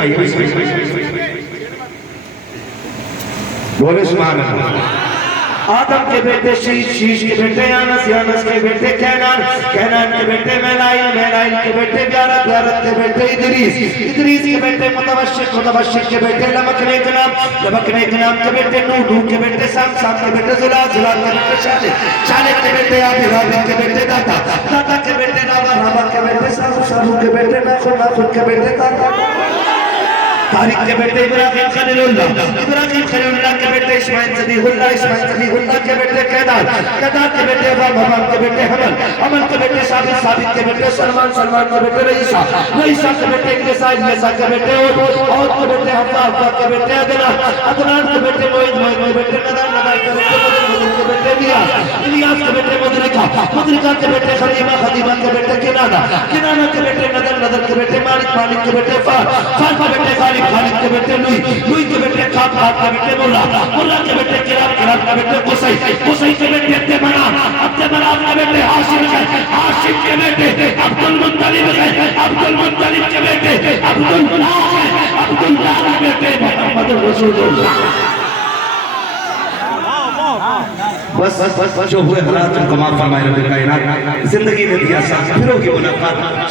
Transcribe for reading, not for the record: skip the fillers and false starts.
بھائی بولے سبحان اللہ آدم کے بیٹے شیش شیش کے بیٹے آنس یانس کے بیٹے کینان کینان کے بیٹے میلائل میلائل کے بیٹے بیارت بیارت کے بیٹے ادریس ادریس کے بیٹے متوشق متوشق کے بیٹے لمکنے کے نام کے بیٹے نوح کے بیٹے سام سام کے بیٹے زلال زلال کے بیٹے شالک شالک کے بیٹے آبی رابی کے بیٹے داتا داتا کے بیٹے رابا رابا کے بیٹے سابو سابو کے بیٹے ناخن ناخن کے بیٹے داتا تاریخ کے بیٹے ابراہیم خلیل اللہ کے بیٹے اسماعیل ذبیح اللہ کے بیٹے کیدار کے بیٹے ابام کے بیٹے حمل کے بیٹے ثابت کے بیٹے سلمان کے بیٹے رئیسہ کے بیٹے الیسا کے بیٹے عود کے بیٹے حفا کے بیٹے عدنان کے بیٹے معید کے بیٹے ندار کے بیٹے الیاس کے بیٹے مدرکہ کے بیٹے خدیمہ کے بیٹے کنانہ کے بیٹے ندر کے بیٹے مالک کے بیٹے فال کے بیٹے خالد کے بیٹے لوئی کے بیٹے خاب کے بیٹے مولا کے بیٹے کراب کے بیٹے قصی کے بیٹے عبد مناف کے بیٹے ہاشم کے بیٹے عبد المطلب کے بیٹے عبد اللہ کے بیٹے محمد رسول اللہ بس جو ہوئے حالات ان کو معاف فرمائے رب کائنات زندگی میں دیا ساتھ پھروں کی ملاقات